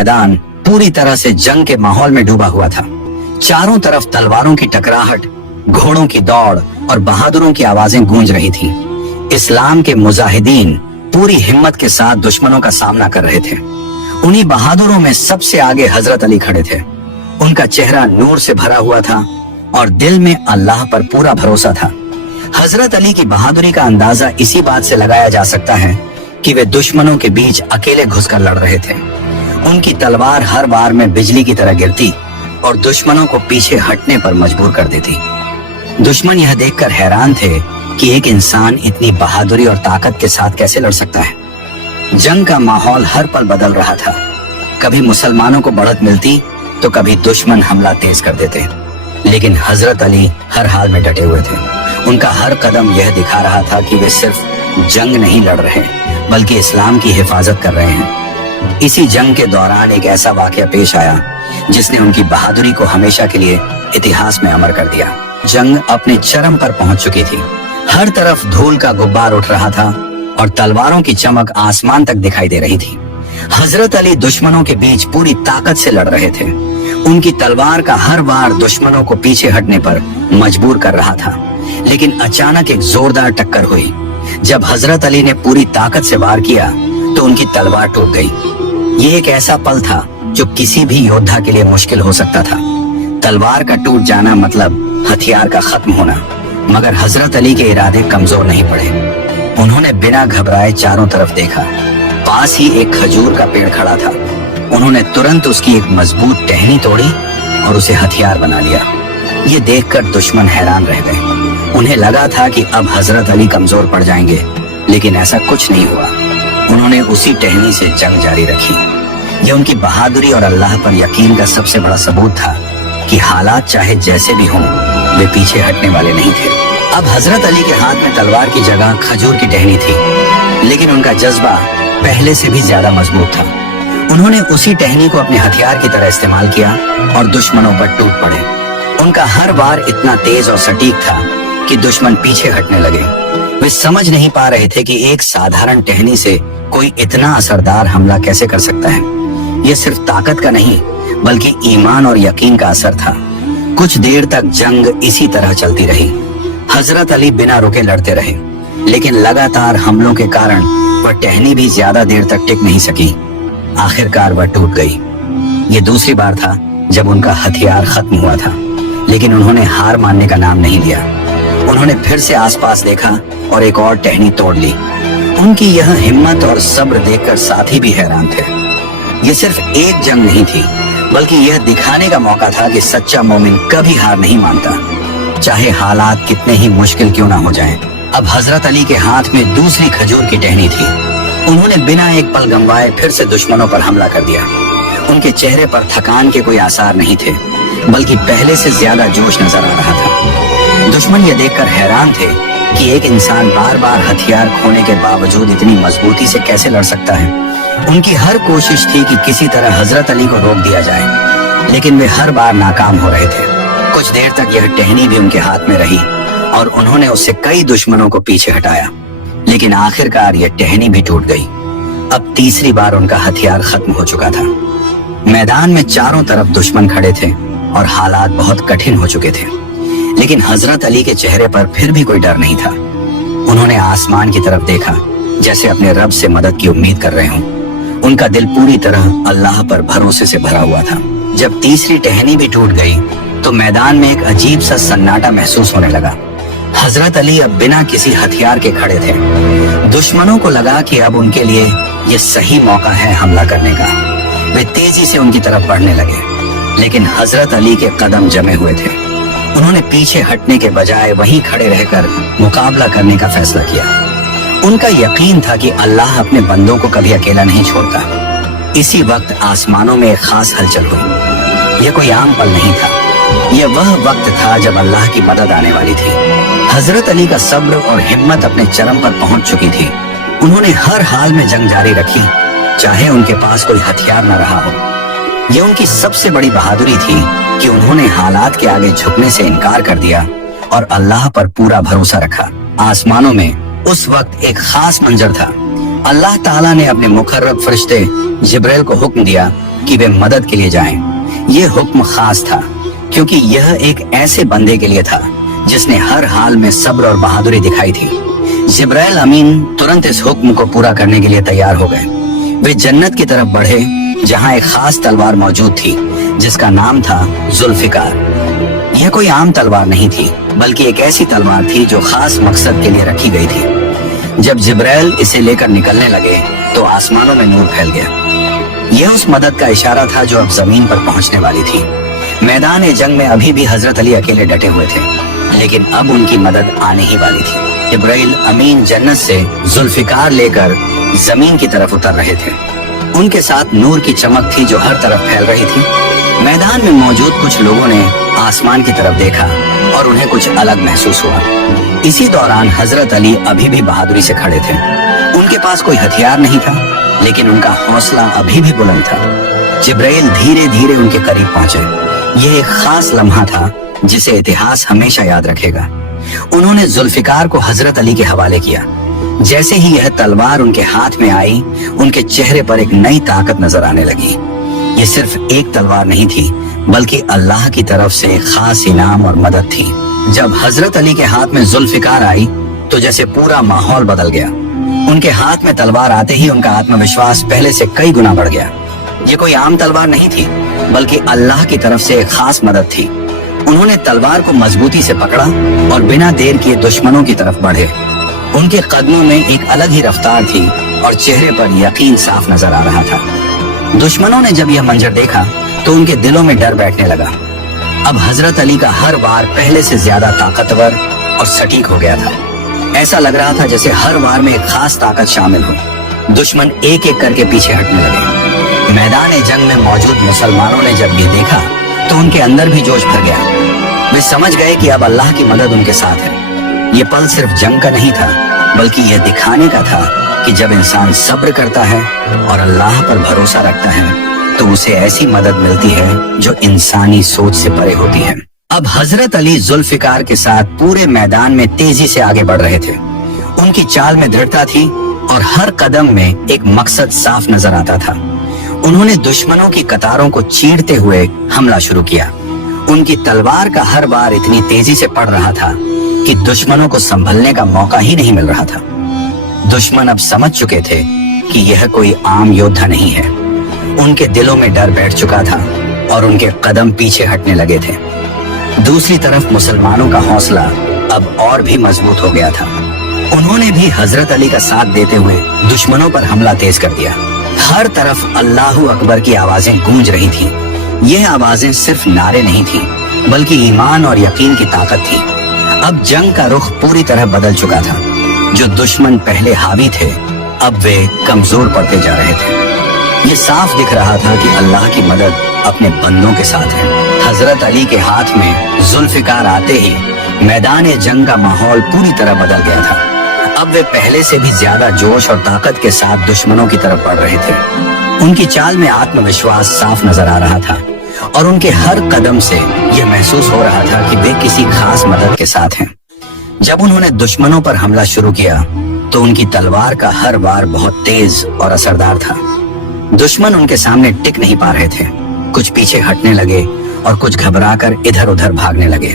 मैदान पूरी तरह से जंग के माहौल में डूबा हुआ था। चारों तरफ तलवारों की टकराहट, घोड़ों की दौड़ और बहादुरों की आवाजें गूंज रही थी। इस्लाम के मुजाहिदीन पूरी हिम्मत के साथ दुश्मनों का सामना कर रहे थे। उन्हीं बहादुरों में सबसे आगे हजरत अली खड़े थे। उनका चेहरा नूर से भरा हुआ था और दिल में अल्लाह पर पूरा भरोसा था। हजरत अली की बहादुरी का अंदाजा इसी बात से लगाया जा सकता है कि वे दुश्मनों के बीच अकेले घुसकर लड़ रहे थे। उनकी तलवार हर बार में बिजली की तरह गिरती और दुश्मनों को पीछे हटने पर मजबूर कर देती। दुश्मन यह देखकर हैरान थे कि एक इंसान इतनी बहादुरी और ताकत के साथ कैसे लड़ सकता है। जंग का माहौल हर पल बदल रहा था। कभी मुसलमानों को बढ़त मिलती तो कभी दुश्मन हमला तेज कर देते, लेकिन हजरत अली हर हाल में डटे हुए थे। उनका हर कदम यह दिखा रहा था कि वे सिर्फ जंग नहीं लड़ रहे बल्कि इस्लाम की हिफाजत कर रहे हैं। इसी जंग के दौरान एक ऐसा वाकया पेश आया जिसने उनकी बहादुरी को हमेशा के लिए इतिहास में अमर कर दिया। जंग अपने चरम पर पहुंच चुकी थी। हर तरफ धूल का गुब्बार उठ रहा था और तलवारों की चमक आसमान तक दिखाई दे रही थी। हजरत अली दुश्मनों के बीच पूरी ताकत से लड़ रहे थे। उनकी तलवार का हर वार दुश्मनों को पीछे हटने पर मजबूर कर रहा था, लेकिन अचानक एक जोरदार टक्कर हुई। जब हजरत अली ने पूरी ताकत से वार किया तो उनकी तलवार टूट गई। ये एक ऐसा पल था जो किसी भी योद्धा के लिए मुश्किल हो सकता था। तलवार का टूट जाना मतलब हथियार का खत्म होना, मगर हजरत अली के इरादे कमजोर नहीं पड़े। उन्होंने बिना घबराए चारों तरफ देखा। पास ही एक खजूर का पेड़ खड़ा था। उन्होंने तुरंत उसकी एक मजबूत टहनी तोड़ी और उसे हथियार बना लिया। ये देखकर दुश्मन हैरान रह गए। उन्हें लगा था कि अब हजरत अली कमजोर पड़ जाएंगे, लेकिन ऐसा कुछ नहीं हुआ। उन्होंने उसी टहनी से जंग जारी रखी। यह उनकी बहादुरी और अल्लाह पर यकीन का सबसे बड़ा सबूत था कि हालात चाहे जैसे भी हों, वे पीछे हटने वाले नहीं थे। अब हजरत अली के हाथ में तलवार की जगह खजूर की टहनी थी, लेकिन उनका जज्बा पहले से भी ज्यादा मजबूत था। उन्होंने उसी टहनी को अपने हथियार की तरह इस्तेमाल किया और दुश्मनों पर टूट पड़े। उनका हर वार इतना तेज और सटीक था कि दुश्मन पीछे हटने लगे। वे समझ नहीं पा रहे थे कि एक साधारण टहनी से कोई इतना असरदार हमला कैसे कर सकता है। यह सिर्फ ताकत का नहीं बल्कि ईमान और यकीन का असर था। कुछ देर तक जंग इसी तरह चलती रही। हजरत अली बिना रुके लड़ते रहे, लेकिन लगातार हमलों के कारण वह टहनी भी ज्यादा देर तक टिक नहीं सकी। आखिरकार वह टूट गई। ये दूसरी बार था जब उनका हथियार खत्म हुआ था, लेकिन उन्होंने हार मानने का नाम नहीं लिया। उन्होंने फिर से आसपास देखा और एक और टहनी तोड़ ली। उनकी यह हिम्मत और सब्र देखकर साथी भी हैरान थे। ये सिर्फ एक जंग नहीं थी, बल्कि यह दिखाने का मौका था कि सच्चा मोमिन कभी हार नहीं मानता, चाहे हालात कितने ही मुश्किल क्यों ना हो जाएं। अब हजरत अली के हाथ में दूसरी खजूर की टहनी थी। उन्होंने बिना एक पल गंवाए फिर से दुश्मनों पर हमला कर दिया। उनके चेहरे पर थकान के कोई आसार नहीं थे, बल्कि पहले से ज्यादा जोश नजर आ रहा था। दुश्मन ये देखकर हैरान थे कि एक इंसान बार बार हथियार खोने के बावजूद इतनी मजबूती से कैसे लड़ सकता है। उनकी हर कोशिश थी कि किसी तरह हजरत अली को रोक दिया जाए, लेकिन वे हर बार नाकाम हो रहे थे। कुछ देर तक यह टहनी भी उनके हाथ में रही और उन्होंने उससे कई दुश्मनों को पीछे हटाया, लेकिन आखिरकार यह टहनी भी टूट गई। अब तीसरी बार उनका हथियार खत्म हो चुका था। मैदान में चारों तरफ दुश्मन खड़े थे और हालात बहुत कठिन हो चुके थे, लेकिन हजरत अली के चेहरे पर फिर भी कोई डर नहीं था। उन्होंने आसमान की तरफ देखा, जैसे अपने रब से मदद की उम्मीद कर रहे हों। उनका दिल पूरी तरह अल्लाह पर भरोसे से भरा हुआ था। जब तीसरी टहनी भी टूट गई तो मैदान में एक अजीब सा सन्नाटा महसूस होने लगा। हजरत अली अब बिना किसी हथियार के खड़े थे। दुश्मनों को लगा कि अब उनके लिए ये सही मौका है हमला करने का। वे तेजी से उनकी तरफ बढ़ने लगे, लेकिन हजरत अली के कदम जमे हुए थे। उन्होंने पीछे हटने के बजाय वहीं खड़े रहकर मुकाबला करने का फैसला किया। उनका यकीन था कि अल्लाह अपने बंदों को कभी अकेला नहीं छोड़ता। इसी वक्त आसमानों में एक खास हलचल हुई। यह कोई आम पल नहीं था, यह वह वक्त था जब अल्लाह की मदद आने वाली थी। हजरत अली का सब्र और हिम्मत अपने चरम पर पहुंच चुकी थी। उन्होंने हर हाल में जंग जारी रखी, चाहे उनके पास कोई हथियार न रहा हो। यह उनकी सबसे बड़ी बहादुरी थी कि उन्होंने हालात के आगे झुकने से इनकार कर दिया और अल्लाह पर पूरा भरोसा रखा। आसमानों में उस वक्त एक खास मंजर था। अल्लाह ताला ने अपने मुकर्रब फरिश्ते जिब्राइल को हुक्म दिया कि वे मदद के लिए जाएं। ये हुक्म खास था क्योंकि यह एक ऐसे बंदे के लिए था जिसने हर हाल में सब्र और बहादुरी दिखाई थी। जिब्राइल अमीन तुरंत इस हुक्म को पूरा करने के लिए तैयार हो गए। वे जन्नत की तरफ बढ़े जहां एक खास तलवार मौजूद थी जिसका नाम था जुल्फिकार। यह कोई आम तलवार नहीं थी बल्कि एक ऐसी तलवार थी जो खास मकसद के लिए रखी गई थी। जब जिब्राइल इसे लेकर निकलने लगे तो आसमानों में नूर फैल गया। यह उस मदद का इशारा था जो अब जमीन पर पहुंचने वाली थी। मैदान जंग में अभी भी हजरत अली अकेले डटे हुए थे, लेकिन अब उनकी मदद आने ही वाली थी। जिब्राइल अमीन जन्नत से जुल्फिकार लेकर जमीन की तरफ उतर रहे थे। उनके साथ नूर की चमक थी जो हर तरफ फैल रही थी। मैदान में मौजूद कुछ लोगों ने आसमान की तरफ देखा और उन्हें कुछ अलग महसूस हुआ। इसी दौरान हजरत अली अभी भी बहादुरी से खड़े थे। उनके पास कोई हथियार नहीं था, लेकिन उनका हौसला अभी भी बुलंद था। जिब्राइल धीरे धीरे उनके करीब पहुंचे। यह एक खास लम्हा था जिसे इतिहास हमेशा याद रखेगा। उन्होंने जुल्फिकार को हजरत अली के हवाले किया। जैसे ही यह तलवार उनके हाथ में आई, उनके चेहरे पर एक नई ताकत नजर आने लगी। ये सिर्फ एक तलवार नहीं थी बल्कि अल्लाह की तरफ से एक खास इनाम और मदद थी। जब हजरत अली के हाथ में जुल्फिकार आई तो जैसे पूरा माहौल बदल गया। उनके हाथ में तलवार आते ही उनका आत्मविश्वास पहले से कई गुना बढ़ गया। ये कोई आम तलवार नहीं थी बल्कि अल्लाह की तरफ से एक खास मदद थी। उन्होंने तलवार को मजबूती से पकड़ा और बिना देर किए दुश्मनों की तरफ बढ़े। उनके कदमों में एक अलग ही रफ्तार थी और चेहरे पर यकीन साफ नजर आ रहा था। दुश्मनों ने जब यह मंजर देखा तो उनके दिलों में डर बैठने लगा। अब हजरत अली का हर वार पहले से ज्यादा ताकतवर और सटीक हो गया था। ऐसा लग रहा था जैसे हर वार में एक खास ताकत शामिल हो। दुश्मन एक एक करके पीछे हटने लगे। मैदान जंग में मौजूद मुसलमानों ने जब ये देखा तो उनके अंदर भी जोश भर गया। वे समझ गए कि अब अल्लाह की मदद उनके साथ है। ये पल सिर्फ जंग का नहीं था बल्कि यह दिखाने का था कि जब इंसान सब्र करता है और अल्लाह पर भरोसा रखता है तो उसे ऐसी मदद मिलती है जो इंसानी सोच से परे होती है। अब हजरत अली जुल्फिकार के साथ पूरे मैदान में तेजी से आगे बढ़ रहे थे। उनकी चाल में दृढ़ता थी और हर कदम में एक मकसद साफ नजर आता था। उन्होंने दुश्मनों की कतारों को चीरते हुए हमला शुरू किया। उनकी तलवार का हर बार इतनी तेजी से पड़ रहा था कि दुश्मनों को संभलने का मौका ही नहीं मिल रहा था। दुश्मन अब समझ चुके थे कि यह कोई आम योद्धा नहीं है। उनके दिलों में डर बैठ चुका था और उनके कदम पीछे हटने लगे थे। दूसरी तरफ मुसलमानों का हौसला अब और भी मजबूत हो गया था। उन्होंने भी हजरत अली का साथ देते हुए दुश्मनों पर हमला तेज कर दिया। हर तरफ अल्लाहू अकबर की आवाजें गूंज रही थी। यह आवाजें सिर्फ नारे नहीं थी बल्कि ईमान और यकीन की ताकत थी। अब जंग का रुख पूरी तरह बदल चुका था। जो दुश्मन पहले हावी थे अब वे कमजोर पड़ते जा रहे थे। ये साफ दिख रहा था कि अल्लाह की मदद अपने बंदों के साथ है। हजरत अली के हाथ में जुल्फिकार आते ही मैदान जंग का माहौल पूरी तरह बदल गया था। अब वे पहले से भी ज्यादा जोश और ताकत के साथ दुश्मनों की तरफ बढ़ रहे थे। उनकी चाल में आत्मविश्वास साफ नजर आ रहा था और उनके हर कदम से यह महसूस हो रहा था कि वे किसी खास मदद के साथ हैं। जब उन्होंने दुश्मनों पर हमला शुरू किया तो उनकी तलवार का हर वार बहुत तेज और असरदार था। दुश्मन उनके सामने टिक नहीं पा रहे थे। कुछ पीछे हटने लगे और कुछ घबराकर इधर उधर भागने लगे।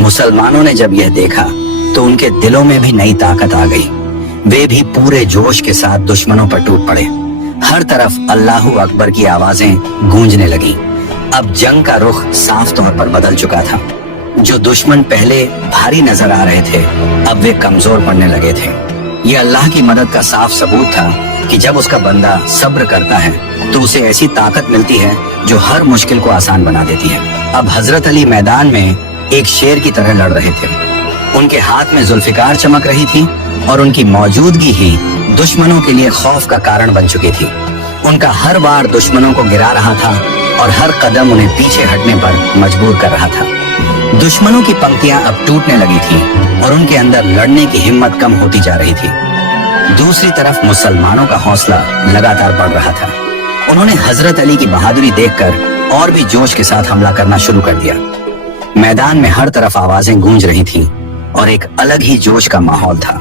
मुसलमानों ने जब यह देखा तो उनके दिलों में भी नई ताकत आ गई। वे भी पूरे जोश के साथ दुश्मनों पर टूट पड़े। हर तरफ अल्लाहू अकबर की आवाजें गूंजने लगी। अब जंग का रुख साफ तौर पर बदल चुका था। जो दुश्मन पहले भारी नजर आ रहे थे अब वे कमजोर पड़ने लगे थे। ये अल्लाह की मदद का साफ सबूत था कि जब उसका बंदा सब्र करता है तो उसे ऐसी ताकत मिलती है जो हर मुश्किल को आसान बना देती है। अब हजरत अली मैदान में एक शेर की तरह लड़ रहे थे। उनके हाथ में जुल्फिकार चमक रही थी और उनकी मौजूदगी ही दुश्मनों के लिए खौफ का कारण बन चुकी थी। उनका हर बार दुश्मनों को गिरा रहा था और हर कदम उन्हें पीछे हटने पर मजबूर कर रहा था। दुश्मनों की पंक्तियां अब टूटने लगी थी और उनके अंदर लड़ने की हिम्मत कम होती जा रही थी। दूसरी तरफ मुसलमानों का हौसला लगातार बढ़ रहा था। उन्होंने हजरत अली की बहादुरी देखकर और भी जोश के साथ हमला करना शुरू कर दिया। मैदान में हर तरफ आवाजें गूंज रही थी और एक अलग ही जोश का माहौल था।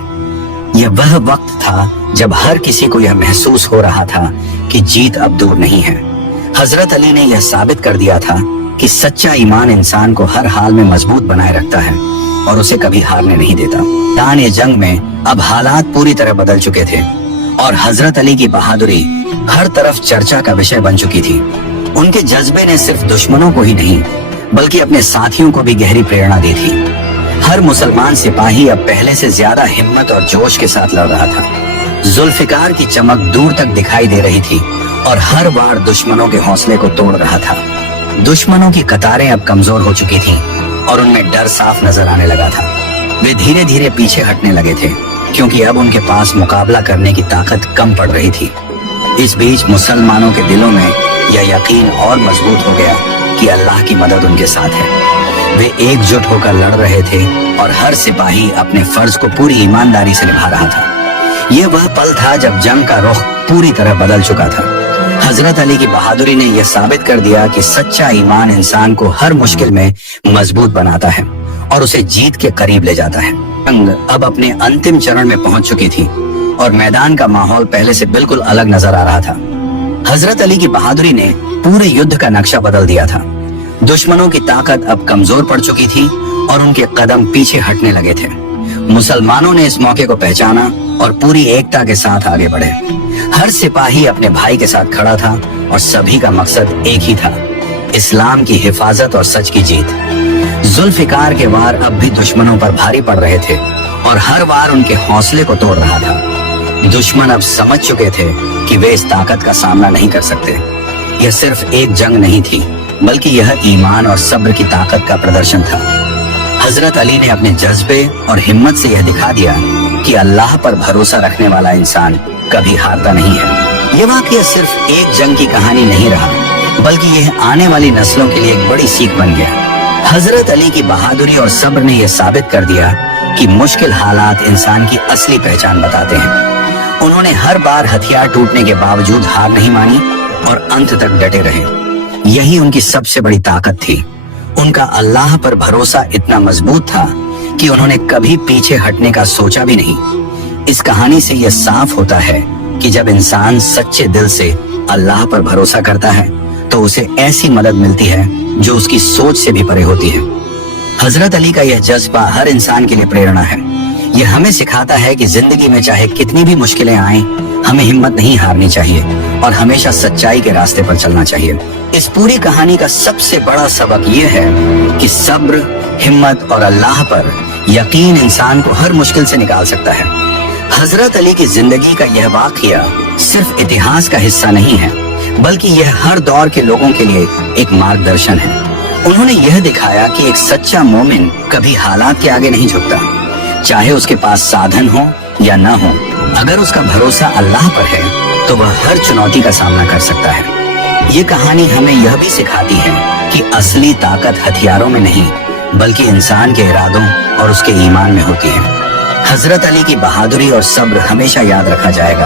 यह वह वक्त था जब हर किसी को यह महसूस हो रहा था कि जीत अब दूर नहीं है। हजरत अली ने यह साबित कर दिया था कि सच्चा ईमान इंसान को हर हाल में मजबूत बनाए रखता है और उसे कभी हारने नहीं देता। मैदान जंग में अब हालात पूरी तरह बदल चुके थे और हजरत अली की बहादुरी हर तरफ चर्चा का विषय बन चुकी थी। उनके जज्बे ने सिर्फ दुश्मनों को ही नहीं बल्कि अपने साथियों को भी गहरी प्रेरणा दी थी। हर मुसलमान सिपाही अब पहले से ज्यादा हिम्मत और जोश के साथ लड़ रहा था। जुल्फिकार की चमक दूर तक दिखाई दे रही थी और हर बार दुश्मनों के हौसले को तोड़ रहा था। दुश्मनों की कतारें अब कमजोर हो चुकी थीं और उनमें डर साफ नजर आने लगा था। वे धीरे धीरे पीछे हटने लगे थे क्योंकि अब उनके पास मुकाबला करने की ताकत कम पड़ रही थी। इस बीच मुसलमानों के दिलों में यह यकीन और मजबूत हो गया कि अल्लाह की मदद उनके साथ है। वे एकजुट होकर लड़ रहे थे और हर सिपाही अपने फर्ज को पूरी ईमानदारी से निभा रहा था। यह वह पल था जब जंग का रुख पूरी तरह बदल चुका था। हजरत अली की बहादुरी ने यह साबित कर दिया कि सच्चा ईमान इंसान को हर मुश्किल में मजबूत बनाता है और उसे जीत के करीब ले जाता है। जंग अब अपने अंतिम चरण में पहुंच चुकी थी और मैदान का माहौल पहले से बिल्कुल अलग नजर आ रहा था। हजरत अली की बहादुरी ने पूरे युद्ध का नक्शा बदल दिया था। दुश्मनों की ताकत अब कमजोर पड़ चुकी थी और उनके कदम पीछे हटने लगे थे। मुसलमानों ने इस मौके को पहचाना और पूरी एकता के साथ आगे बढ़े। हर सिपाही अपने भाई के साथ खड़ा था और सभी का मकसद एक ही था, इस्लाम की हिफाजत और सच की जीत। जुल्फिकार के वार अब भी दुश्मनों पर भारी पड़ रहे थे और हर वार उनके हौसले को तोड़ रहा था। दुश्मन अब समझ चुके थे कि वे इस ताकत का सामना नहीं कर सकते। यह सिर्फ एक जंग नहीं थी बल्कि यह ईमान और सब्र की ताकत का प्रदर्शन था। हजरत अली ने अपने जज्बे और हिम्मत से यह दिखा दिया कि अल्लाह पर भरोसा रखने वाला इंसान कभी हारता नहीं है। यह वाकया सिर्फ एक जंग की कहानी नहीं रहा बल्कि यह आने वाली नस्लों के लिए एक बड़ी सीख बन गया। हजरत अली की बहादुरी और सब्र ने यह साबित कर दिया कि मुश्किल हालात इंसान की असली पहचान बताते हैं। उन्होंने हर बार हथियार टूटने के बावजूद हार नहीं मानी और अंत तक डटे रहे। यही उनकी सबसे बड़ी ताकत थी। उनका अल्लाह पर भरोसा इतना मजबूत था कि उन्होंने कभी पीछे हटने का सोचा भी नहीं। इस कहानी से यह साफ होता है कि जब इंसान सच्चे दिल से अल्लाह पर भरोसा करता है तो उसे ऐसी मदद मिलती है जो उसकी सोच से भी परे होती है। हजरत अली का यह जज्बा हर इंसान के लिए प्रेरणा है। यह हमें सिखाता है कि जिंदगी में चाहे कितनी भी मुश्किलें आएं, हमें हिम्मत नहीं हारनी चाहिए और हमेशा सच्चाई के रास्ते पर चलना चाहिए। इस पूरी कहानी का सबसे बड़ा सबक यह है कि सब्र, हिम्मत और अल्लाह पर यकीन इंसान को हर मुश्किल से निकाल सकता है। हजरत अली की जिंदगी का यह वाकया सिर्फ इतिहास का हिस्सा नहीं है बल्कि यह हर दौर के लोगों के लिए एक मार्गदर्शन है। उन्होंने यह दिखाया कि एक सच्चा मोमिन कभी हालात के आगे नहीं झुकता, चाहे उसके पास साधन हो या न हो। अगर उसका भरोसा अल्लाह पर है तो वह हर चुनौती का सामना कर सकता है। ये कहानी हमें यह भी सिखाती है कि असली ताकत हथियारों में नहीं बल्कि इंसान के इरादों और उसके ईमान में होती है। हजरत अली की बहादुरी और सब्र हमेशा याद रखा जाएगा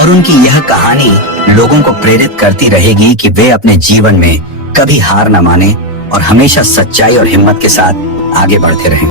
और उनकी यह कहानी लोगों को प्रेरित करती रहेगी कि वे अपने जीवन में कभी हार न माने और हमेशा सच्चाई और हिम्मत के साथ आगे बढ़ते रहें।